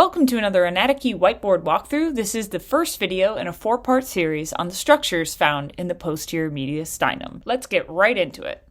Welcome to another Anatomy Whiteboard walkthrough. This is the first video in a 4-part series on the structures found in the posterior mediastinum. Let's get right into it.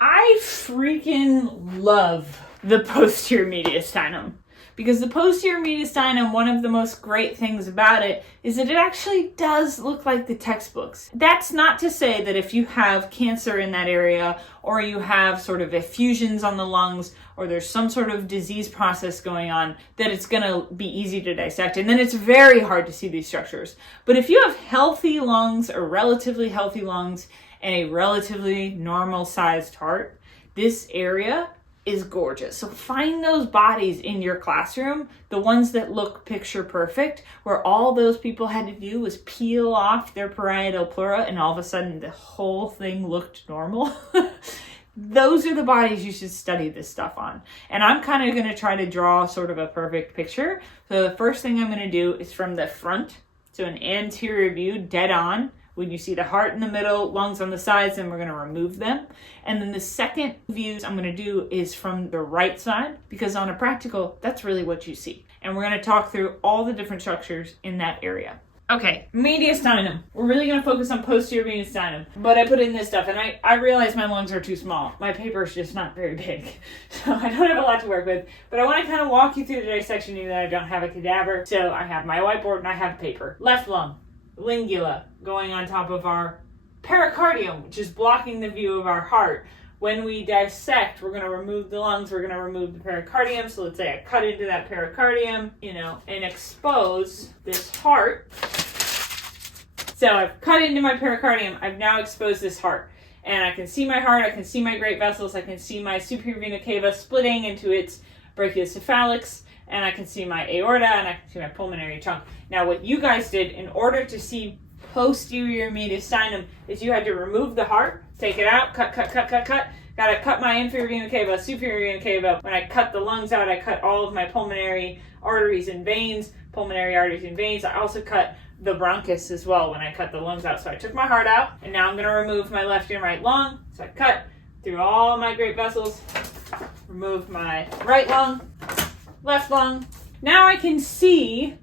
I freaking love the posterior mediastinum because the posterior mediastinum, one of the most great things about it is that it actually does look like the textbooks. That's not to say that if you have cancer in that area or you have sort of effusions on the lungs or there's some sort of disease process going on, that it's going to be easy to dissect. And then it's very hard to see these structures. But if you have healthy lungs or relatively healthy lungs and a relatively normal sized heart, this area is gorgeous. So find those bodies in your classroom, the ones that look picture perfect, where all those people had to do was peel off their parietal pleura and all of a sudden the whole thing looked normal. Those are the bodies you should study this stuff on. And I'm kind of going to try to draw sort of a perfect picture. So the first thing I'm going to do is from the front, so an anterior view, dead on. When you see the heart in the middle, lungs on the sides, then we're going to remove them. And then the second views I'm going to do is from the right side, because on a practical, that's really what you see. And we're going to talk through all the different structures in that area. Okay, mediastinum. We're really going to focus on posterior mediastinum. But I put in this stuff, and I realize my lungs are too small. My paper is just not very big. So I don't have a lot to work with. But I want to kind of walk you through the dissection, even though I don't have a cadaver. So I have my whiteboard and I have paper. Left lung. Lingula going on top of our pericardium, which is blocking the view of our heart. When we dissect, we're going to remove the lungs, we're going to remove the pericardium. So let's say I cut into that pericardium, and expose this heart. So I've cut into my pericardium, I've now exposed this heart. And I can see my heart, I can see my great vessels, I can see my superior vena cava splitting into its brachiocephalics, and I can see my aorta, and I can see my pulmonary trunk. Now, what you guys did in order to see posterior mediastinum is you had to remove the heart, take it out, cut. Gotta cut my inferior vena cava, superior vena cava. When I cut the lungs out, I cut all of my pulmonary arteries and veins, pulmonary arteries and veins. I also cut the bronchus as well when I cut the lungs out. So I took my heart out, and now I'm gonna remove my left and right lung. So I cut through all my great vessels, remove my right lung, left lung. Now I can see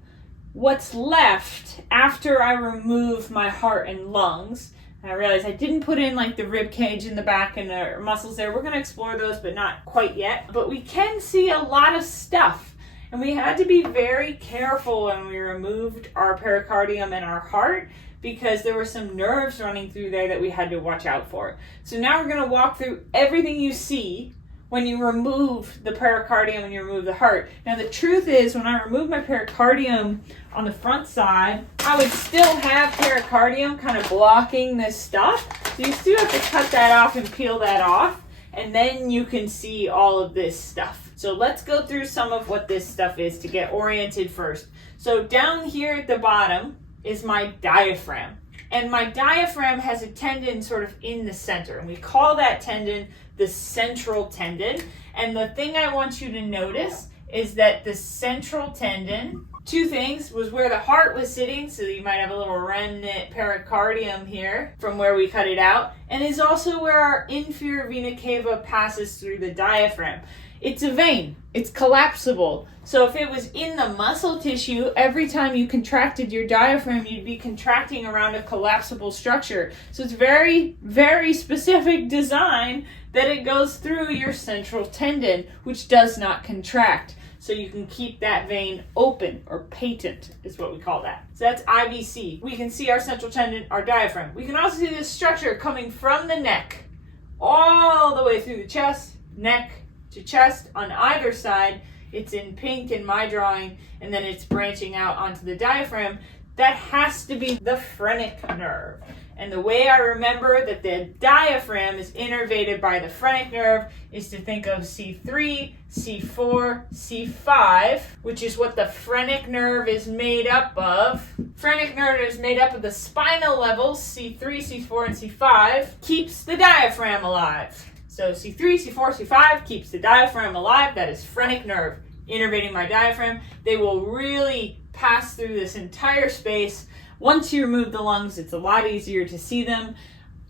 what's left after I remove my heart and lungs. And I realized I didn't put in like the rib cage in the back and the muscles there. We're going to explore those, but not quite yet. But we can see a lot of stuff. And we had to be very careful when we removed our pericardium and our heart, because there were some nerves running through there that we had to watch out for. So now we're going to walk through everything you see when you remove the pericardium and you remove the heart. Now the truth is, when I remove my pericardium on the front side, I would still have pericardium kind of blocking this stuff. So you still have to cut that off and peel that off, and then you can see all of this stuff. So let's go through some of what this stuff is to get oriented first. So down here at the bottom is my diaphragm. And my diaphragm has a tendon sort of in the center, and we call that tendon the central tendon. And the thing I want you to notice is that the central tendon, two things, was where the heart was sitting, so you might have a little remnant pericardium here from where we cut it out, and is also where our inferior vena cava passes through the diaphragm. It's a vein. It's collapsible. So if it was in the muscle tissue, every time you contracted your diaphragm, you'd be contracting around a collapsible structure. So it's very, very specific design that it goes through your central tendon, which does not contract. So you can keep that vein open, or patent is what we call that. So that's IVC. We can see our central tendon, our diaphragm. We can also see this structure coming from the neck all the way through the chest, neck to chest on either side. It's in pink in my drawing, and then it's branching out onto the diaphragm. That has to be the phrenic nerve. And the way I remember that the diaphragm is innervated by the phrenic nerve is to think of C3, C4, C5, which is what the phrenic nerve is made up of. Phrenic nerve is made up of the spinal levels, C3, C4, and C5, keeps the diaphragm alive. So C3, C4, C5 keeps the diaphragm alive. That is phrenic nerve innervating my diaphragm. They will really pass through this entire space. Once you remove the lungs, it's a lot easier to see them.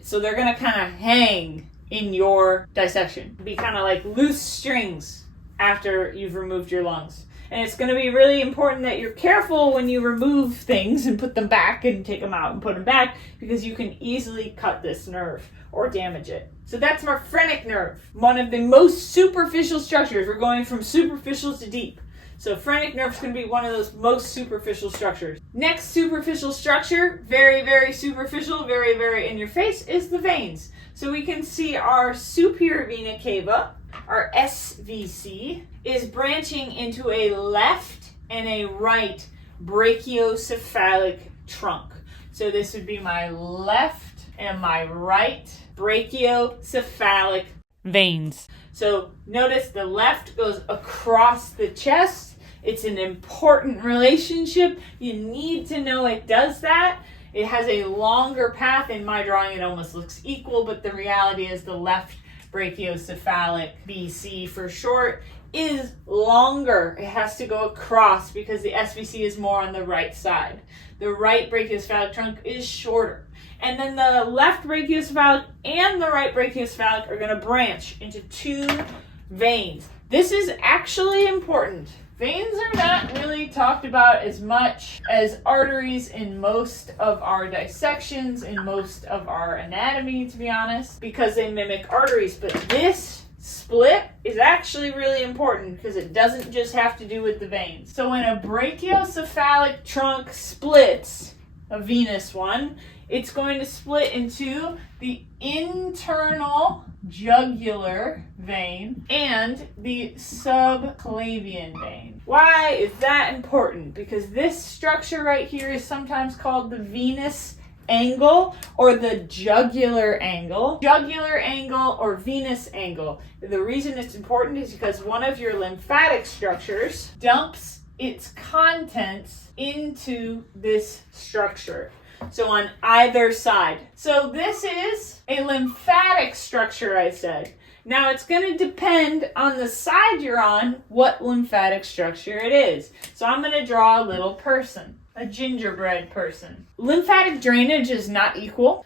So they're going to kind of hang in your dissection. Be kind of like loose strings after you've removed your lungs. And it's going to be really important that you're careful when you remove things and put them back and take them out and put them back, because you can easily cut this nerve or damage it. So that's my phrenic nerve, one of the most superficial structures. We're going from superficial to deep. So phrenic nerve is going to be one of those most superficial structures. Next superficial structure, very, very superficial, very, very in your face, is the veins. So we can see our superior vena cava, our SVC, is branching into a left and a right brachiocephalic trunk. So this would be my left and my right brachiocephalic veins. So notice the left goes across the chest. It's an important relationship. You need to know it does that. It has a longer path. In my drawing, it almost looks equal, but the reality is the left brachiocephalic, BC for short, is longer. It has to go across because the SVC is more on the right side. The right brachiocephalic trunk is shorter. And then the left brachiocephalic and the right brachiocephalic are going to branch into two veins. This is actually important. Veins are not really talked about as much as arteries in most of our dissections, in most of our anatomy, to be honest, because they mimic arteries. But this split is actually really important because it doesn't just have to do with the veins. So when a brachiocephalic trunk splits, a venous one, it's going to split into the internal jugular vein and the subclavian vein. Why is that important? Because this structure right here is sometimes called the venous angle or the jugular angle. Jugular angle or venous angle. The reason it's important is because one of your lymphatic structures dumps its contents into this structure. So on either side. So this is a lymphatic structure, I said. Now it's going to depend on the side you're on what lymphatic structure it is. So I'm going to draw a little person, a gingerbread person. Lymphatic drainage is not equal.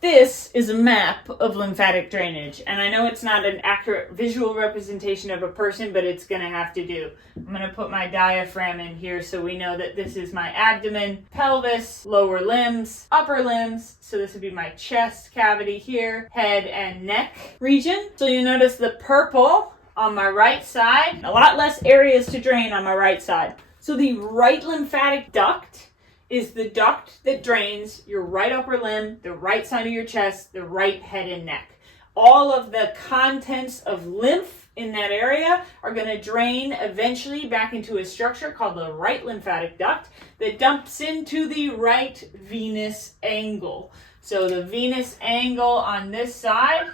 This is a map of lymphatic drainage, and I know it's not an accurate visual representation of a person, but it's going to have to do. I'm going to put my diaphragm in here so we know that this is my abdomen, pelvis, lower limbs, upper limbs. So this would be my chest cavity here, head and neck region. So you notice the purple on my right side, a lot less areas to drain on my right side. So the right lymphatic duct is the duct that drains your right upper limb, the right side of your chest, the right head and neck. All of the contents of lymph in that area are going to drain eventually back into a structure called the right lymphatic duct that dumps into the right venous angle. So the venous angle on this side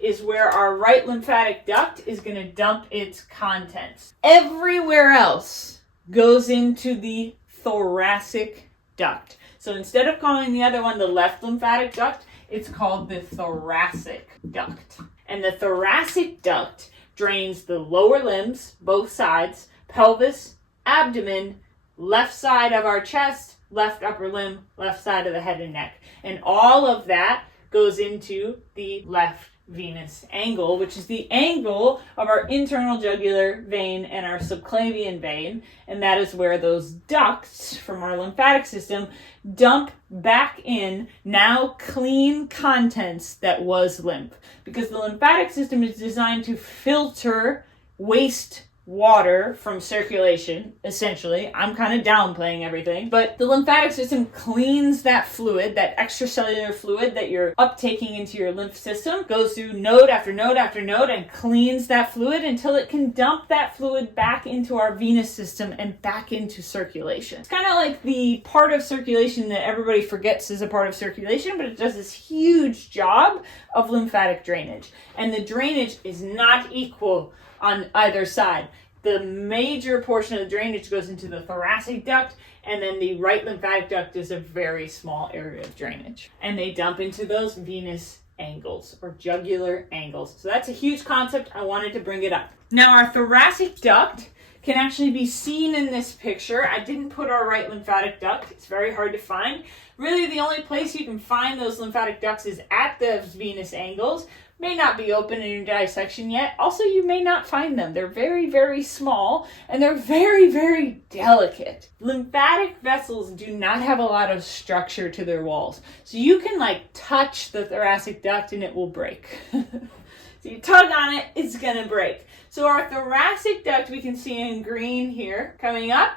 is where our right lymphatic duct is going to dump its contents. Everywhere else goes into the thoracic duct. So instead of calling the other one the left lymphatic duct, it's called the thoracic duct. And the thoracic duct drains the lower limbs, both sides, pelvis, abdomen, left side of our chest, left upper limb, left side of the head and neck. And all of that goes into the left venous angle, which is the angle of our internal jugular vein and our subclavian vein, and that is where those ducts from our lymphatic system dump back in now clean contents that was lymph, because the lymphatic system is designed to filter waste water from circulation, essentially. I'm kind of downplaying everything, but the lymphatic system cleans that fluid, that extracellular fluid that you're uptaking into your lymph system, goes through node after node after node and cleans that fluid until it can dump that fluid back into our venous system and back into circulation. It's kind of like the part of circulation that everybody forgets is a part of circulation, but it does this huge job of lymphatic drainage. And the drainage is not equal on either side. The major portion of the drainage goes into the thoracic duct, and then the right lymphatic duct is a very small area of drainage. And they dump into those venous angles or jugular angles. So that's a huge concept. I wanted to bring it up. Now our thoracic duct can actually be seen in this picture. I didn't put our right lymphatic duct. It's very hard to find. Really, the only place you can find those lymphatic ducts is at the venous angles. may not be open in your dissection yet. Also, you may not find them. They're very, very small and they're very, very delicate. Lymphatic vessels do not have a lot of structure to their walls. So you can touch the thoracic duct and it will break. So you tug on it, it's gonna break. So our thoracic duct we can see in green here, coming up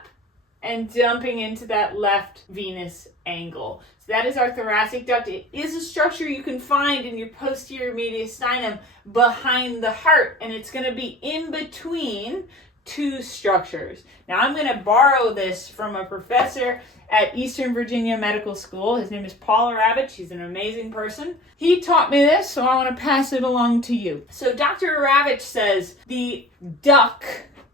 and dumping into that left venous angle. So that is our thoracic duct. It is a structure you can find in your posterior mediastinum behind the heart, and it's gonna be in between two structures. Now I'm gonna borrow this from a professor at Eastern Virginia Medical School. His name is Paul Ravitch. He's an amazing person. He taught me this, so I want to pass it along to you. So Dr. Ravitch says the duct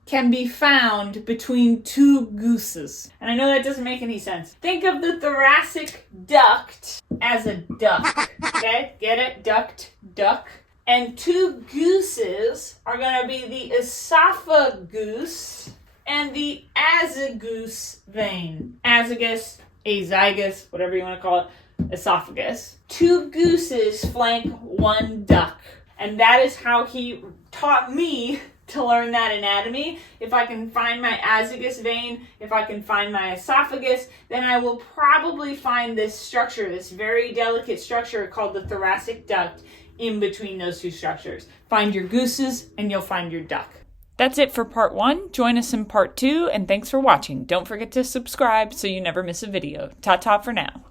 can be found between two gooses. And I know that doesn't make any sense. Think of the thoracic duct as a duck. Okay? Get it? Duct, duck. And two gooses are going to be the esophagus and the azygous vein. Azygous, azygous, whatever you want to call it, esophagus. Two gooses flank one duck. And that is how he taught me to learn that anatomy. If I can find my azygous vein, if I can find my esophagus, then I will probably find this structure, this very delicate structure called the thoracic duct in between those two structures. Find your gooses and you'll find your duck. That's it for part 1. Join us in part 2, and thanks for watching. Don't forget to subscribe so you never miss a video. Ta-ta for now.